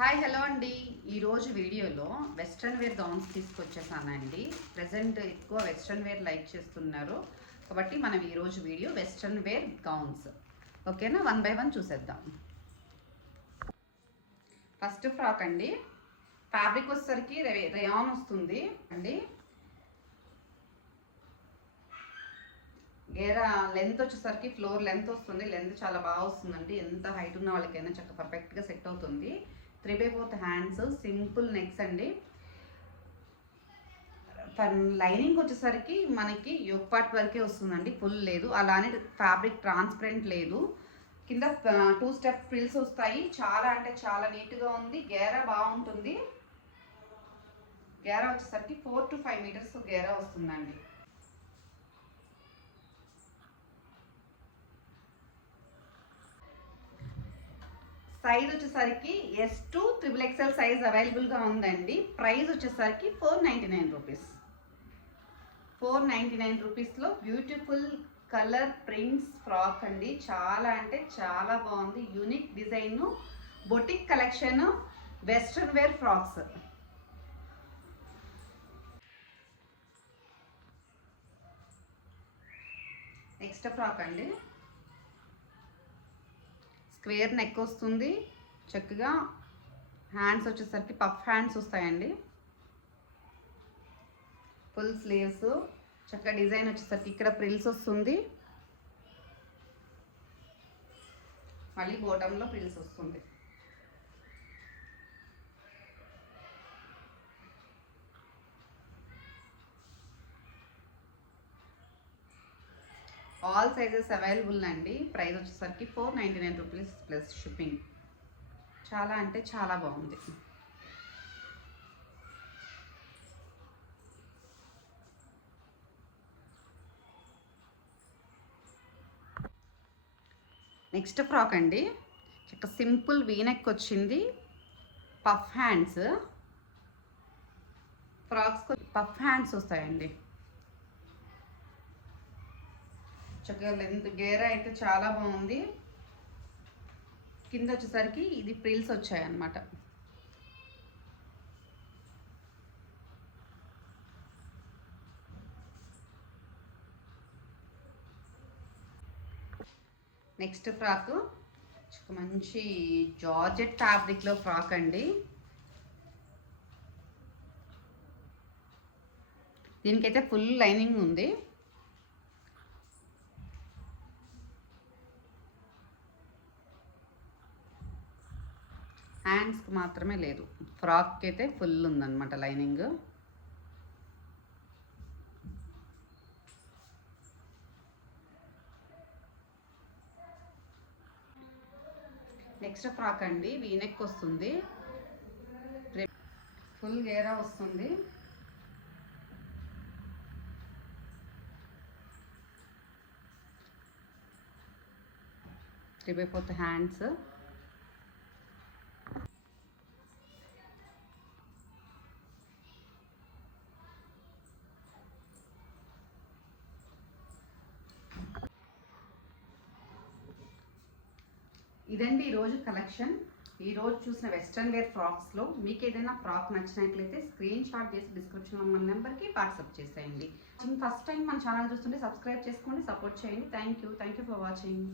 Hi hello అండి. ఈరోజు వీడియోలో వెస్ట్రన్ వేర్ గౌన్స్ తీసుకొచ్చేసానండి. ప్రజెంట్ ఎక్కువ వెస్ట్రన్ వేర్ లైక్ చేస్తున్నారు కాబట్టి మనం ఈరోజు వీడియో వెస్ట్రన్ వేర్ గౌన్స్ ఓకేనా, 1 by 1 చూసేద్దాం. ఫస్ట్ ఫ్రాక్ అండి. ఫ్యాబ్రిక్ వచ్చేసరికి రేయాన్ వస్తుంది అండి. గేరా లెంత్ వచ్చేసరికి ఫ్లోర్ లెంత్ వస్తుంది. లెంత్ చాలా బాగా వస్తుందండి. ఎంత హైట్ ఉన్న వాళ్ళకైనా చక్కగా పర్ఫెక్ట్గా సెట్ అవుతుంది. 3/4 హ్యాండ్స్, సింపుల్ నెక్స్ అండి. లైనింగ్ వచ్చేసరికి మనకి యోక్ పార్ట్ వరకే వస్తుందండి, ఫుల్ లేదు. అలానే ఫ్యాబ్రిక్ ట్రాన్స్పరెంట్ లేదు. కింద 2 స్టెప్ ఫ్రిల్స్ వస్తాయి. చాలా అంటే చాలా నీట్గా ఉంది. గేరా బాగుంటుంది. గేరా వచ్చేసరికి 4 to 5 మీటర్స్ గేరా వస్తుందండి. సైజ్ వచ్చేసరికి S2 XXL సైజ్ అవైలబుల్గా ఉందండి. ప్రైస్ వచ్చేసరికి 499 రూపీస్. 499 రూపీస్లో బ్యూటిఫుల్ కలర్ ప్రింట్స్ ఫ్రాక్ అండి. చాలా అంటే చాలా బాగుంది. Unique design, boutique collection, western wear frocks. Next frock అండి. స్క్వేర్ నెక్ వస్తుంది. చక్కగా హ్యాండ్స్ వచ్చేసరికి పఫ్ హ్యాండ్స్ వస్తాయండి. Full sleeves. చక్కగా డిజైన్ వచ్చేసరికి ఇక్కడ ప్రిల్స్ వస్తుంది. మళ్ళీ బాటంలో ప్రిల్స్ వస్తుంది. ఆల్ సైజెస్ అవైలబుల్ అండి. ప్రైస్ వచ్చేసరికి 499 రూపీస్ ప్లస్ షిప్పింగ్. చాలా అంటే చాలా బాగుంది. నెక్స్ట్ ఫ్రాక్ అండి. ఒక సింపుల్ వీనెక్ వచ్చింది. Puff hands. Frocks puff hands వస్తాయండి. చక్కగా లెంత్ గేరా అయితే చాలా బాగుంది. కింద వచ్చేసరికి ఇది ప్రిల్స్ వచ్చాయన్నమాట. నెక్స్ట్ ఫ్రాక్ మంచి జార్జెట్ ఫ్యాబ్రిక్లో ఫ్రాక్ అండి. దీనికైతే ఫుల్ లైనింగ్ ఉంది. హ్యాండ్స్కి మాత్రమే లేదు. ఫ్రాక్కి అయితే ఫుల్ ఉందన్నమాట లైనింగ్. నెక్స్ట్ ఫ్రాక్ అండి. వీనెక్ వస్తుంది. ఫుల్ గేరా వస్తుంది. Three hands. ఇదండి ఈరోజు కలెక్షన్. ఈరోజు చూసిన వెస్ట్రన్ వేర్ ఫ్రాక్స్లో మీకు ఏదైనా ఫ్రాక్ నచ్చినట్లయితే స్క్రీన్ షాట్ చేసి డిస్క్రిప్షన్లో మన నెంబర్కి వాట్సాప్ చేసేయండి. ఫస్ట్ టైం మన ఛానల్ చూస్తుంటే సబ్స్క్రైబ్ చేసుకోండి, సపోర్ట్ చేయండి. Thank you for watching.